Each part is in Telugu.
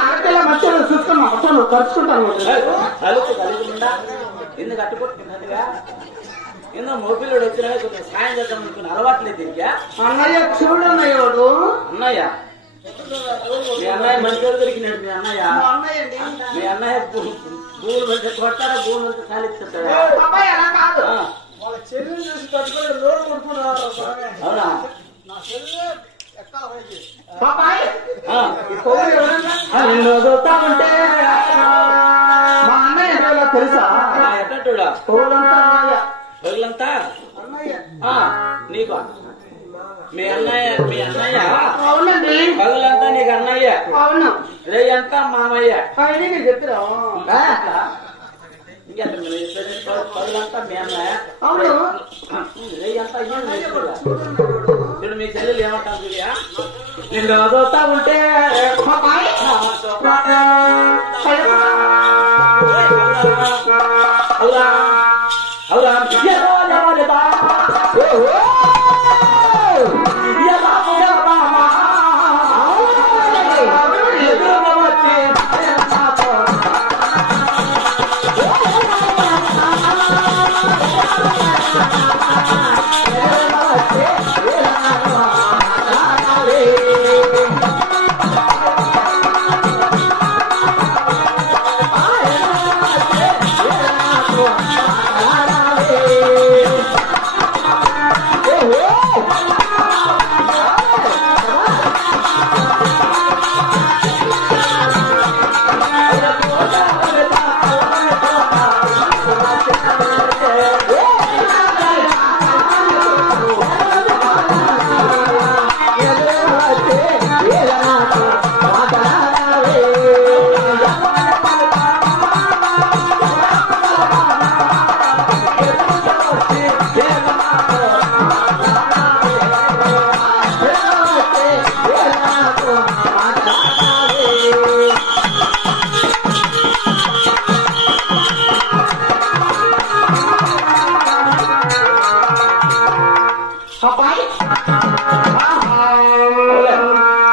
ఆడపిల్ల మంచిగా చూసుకున్నా మొత్తం ఖర్చుకుంటాను ఎందుకు అట్టుకుంటున్నట్టుగా ఏందో మోపిల్లోడు వచ్చినా కొంచెం సాయం చేద్దాం అనుకున్న అలవాట్లేదు ఇంకా అన్నయ్య చూడన్నయ్య వాడు అన్నయ్య మీ అన్నయ్య మంచివాడు దొరికినాడు మీ అన్నయ్య మీ అన్నయ్య భూములు వెళ్తే కొట్టారా భూములు వెళ్తే సాలిస్తాడు వాళ్ళ చెల్లి చూసి పట్టుకొని లోన్ కొట్టుకున్నారు అవునా చూస్తామంటే మా అన్నయ్య తెలుసా ఎట్టట్టుడా పగులంతా నీకు మీ అన్నయ్య అవునండి పగులంతా నీకు అన్నయ్య అవును రేయంతా మామయ్య చెప్తున్నా ఇంకెంత పగులంతా మీ అన్నయ్య అవును రేయంతా ఇప్పుడు మీ చెల్లెలు ఏమంటారు సూర్య నిన్ను చూస్తా ఉంటే అవునా అవునా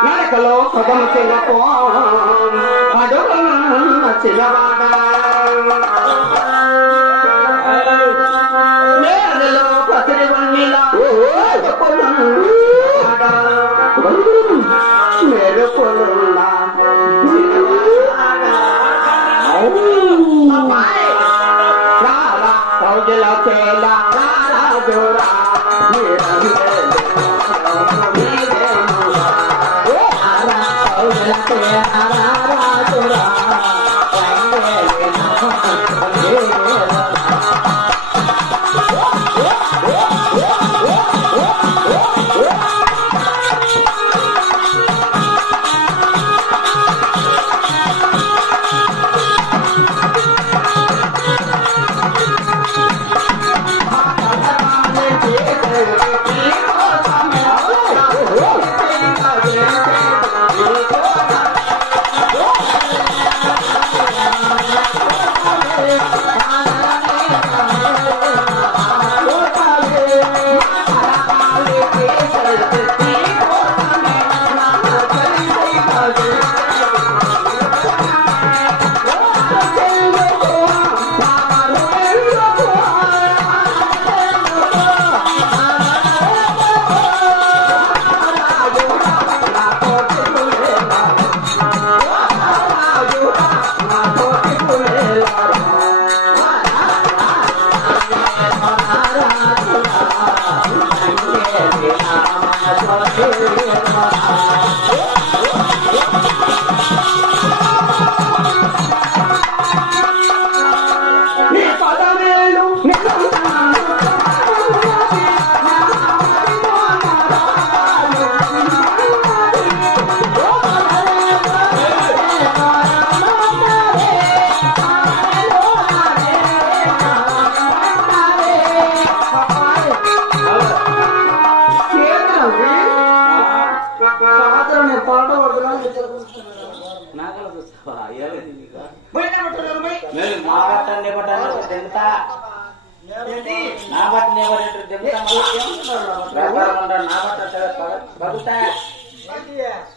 నడకలో పదము చెగపో అడుగున్న చిరవాడ మేడలో పసిరి వన్నీలా మెరుపులున్నా రారా కౌజల చేల రారా జోరా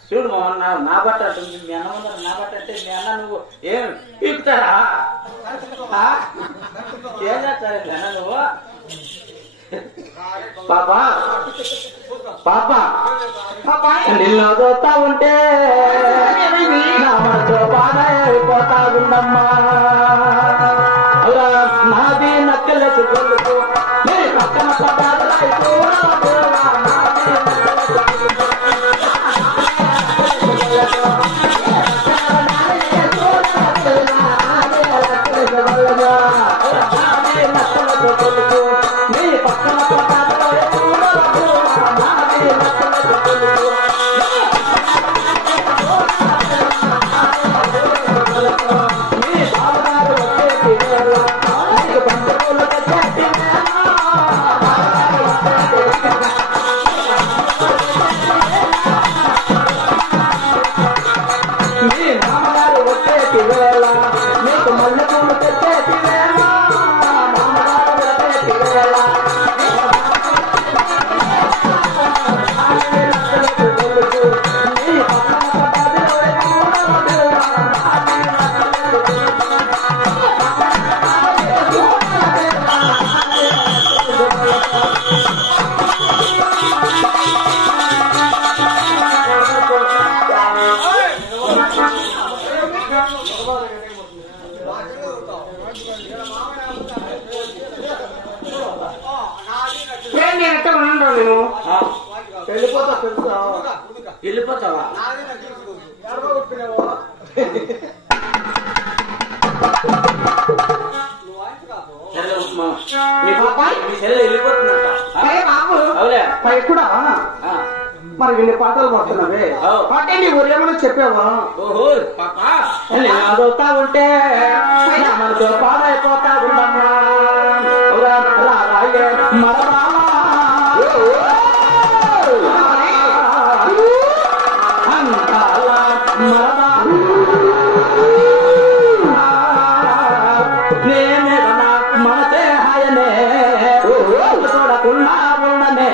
చూడు మా నా బట్ట అంటుంది మీ అన్న ముందర నా బట్ట అంటే మీ అన్న నువ్వు ఏం పీకుతారా ఏం చేస్తారండి అన్న నువ్వు పాపా పాపా నిన్ను చూస్తా ఉంటే నా మనసు బాగా అయిపోతా ఉందమ్మా నాది నక్కలేసి కొలుకు నీ పక్కన పడ్డారు వెళ్ళిపోతా తెలుసా వెళ్ళిపోతావా మరి విన్ని పాటలు పడుతున్నావే పాటే నీ ఊర్లేమన్నా చెప్పావా ఓహో పాపా చదువుతా ఉంటే మనతో పాడైపోతా ఉండమ్మా మనసే హాయనే చూడకుండా ఉండనే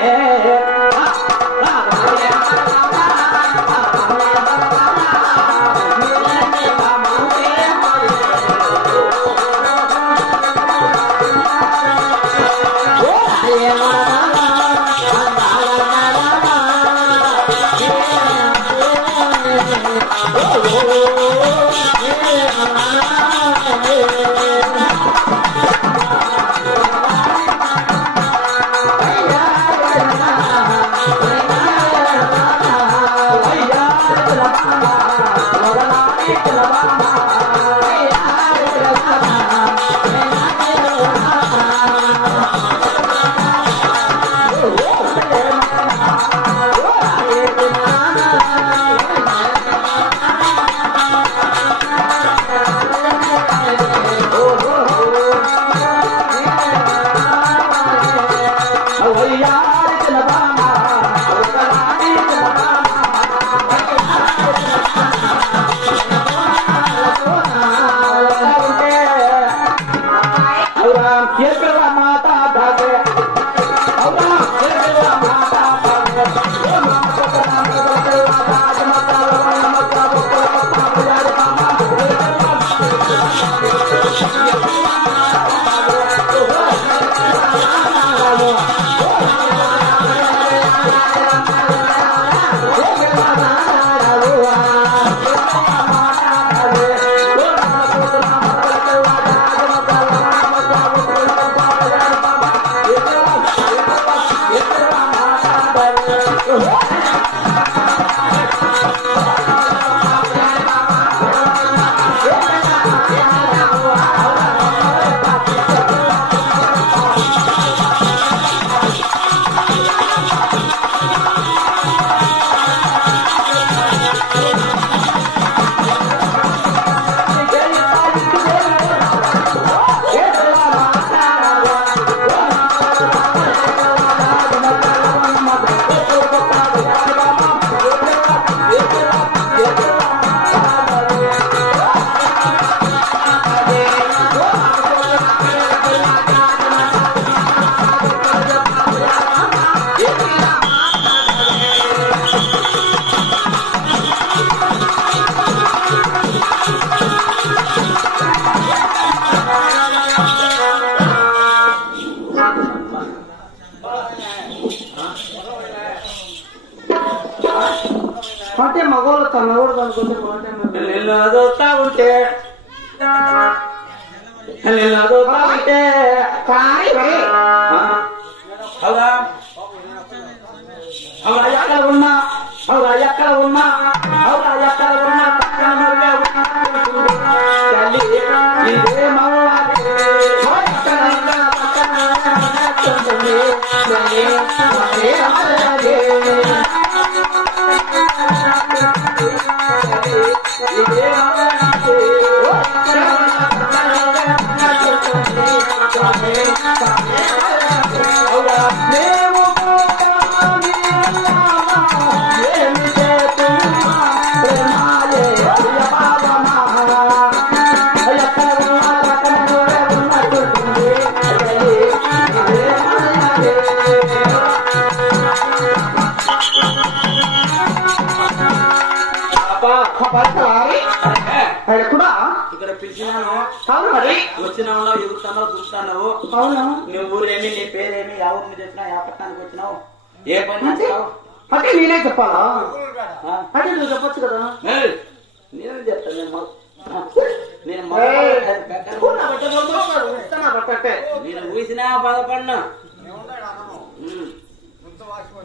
మనవడు అనుకుంటే బాగుంటే నిన్ను చూస్తా ఉంటే అవునా అవునా ఎక్కడ ఉన్నా అవునా ఎక్కడ ఉన్నా అవునా ఎక్కడ ఉన్నా తల్లి ఇదే ఇక్కడ పిలిచినాను. అవును మరి వచ్చినావు, ఎగురుతున్నావు, చూస్తున్నావు. అవును నువ్వు ఊరేమి, నీ పేరేమి, ఆ ఊరిని చెప్పినా, ఏ పట్టణానికి వచ్చినావు, ఏ పని చేస్తావు అంటే నేనే చెప్పాలా? అంటే నువ్వు చెప్పొచ్చు కదా. నేనే చెప్తాను. నేను ఊసినా బాధపడినా,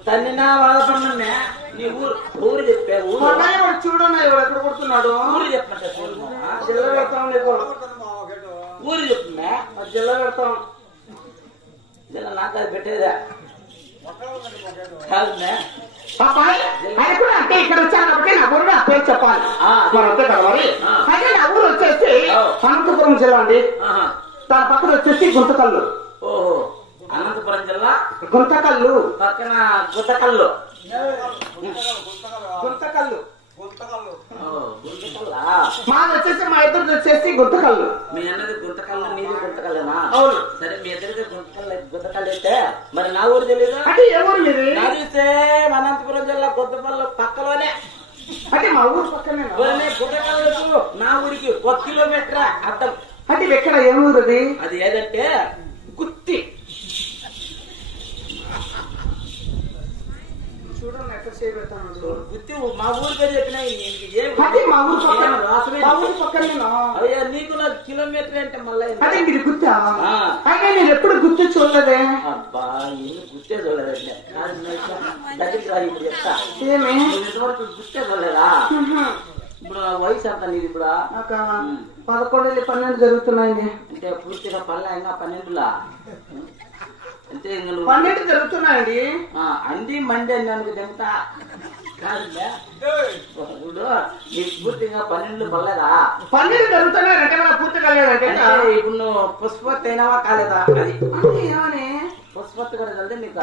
తన్నినా బాధపడినా. నీ ఊరు చెప్పే ఊరు చూడన్నా ఎవరు ఎక్కడ కొడుతున్నాడు? ఊరు చెప్పండి. జిల్లా పెడతాం లేదు, ఊరు చెప్తున్నా. జిల్లా పెడతాం. జిల్లా నాకు అది పెట్టేదా కాదున్నా. అంటే ఇక్కడ వచ్చాను కాబట్టి నా ఊరు నా పేరు చెప్పాలి. మరి అంతే కదా మరి. అయితే నా ఊరు వచ్చేసి అనంతపురం జిల్లా అండి. దాని పక్కన వచ్చేసి గుంతకల్లు. ఓహో, అనంతపురం జిల్లా గుంతకల్లు పక్కన గుంతకల్లు. గుంతకల్లు గుంతకల్లా. మాది వచ్చేసి మా ఇద్దరు వచ్చేసి గుంతకల్లు. మీ అన్నది గుంతకల్లు, నీది గుంతకల్లేనా? అవును. సరే, మీ ఇద్దరికి గుంతకల్లు అయితే మరి నా ఊరు తెలీదు? అంటే ఏ ఊరు మీది? నాది అనంతపురం జిల్లా గుంతకల్లు పక్కలోనే. అంటే మా ఊరు పక్కనే. గుంతకల్లుకు నా ఊరికి 1 కిలోమీటర్ అర్థం. అంటే ఎక్కడ ఏ ఊరు అది? అది ఏదంటే గుత్తి. చూడండి ఎక్కడ చేయబెడతాను. గుత్తి మా ఊరి పేరు చెప్పినా మా ఊరు పక్కనేనా? అయ్యా, నీకు నా కిలోమీటర్ అంటే మళ్ళీ అదే మీరు గుర్తా? అయితే నేను ఎప్పుడు గుర్తు చూడలేదే. అబ్బా, ఏమి గుర్తే చూడలేదండి. దగ్గరికి రా, ఇప్పుడు చెప్తా. ఏమి ఇంతవరకు గుర్తే చూడలేదా? ఇప్పుడు వయసు అంత నీది? ఇప్పుడు 11, 12 జరుగుతున్నాయండి. అంటే పూర్తిగా పల్లె ఇంకా 12లా అంటే 12 జరుగుతున్నాయండి. అంది మంది అని దానికి చెప్తా కాదులే. ఇప్పుడు నీకు పూర్తిగా 12 పడలేదా? 12 జరుగుతున్నాయంటే మన పూర్తి కాలేదంటే ఇప్పుడు నువ్వు పుష్పత్ అయినావా కాలేదా? అది ఏమని పుష్పత్ కూడా చదివితే నీకు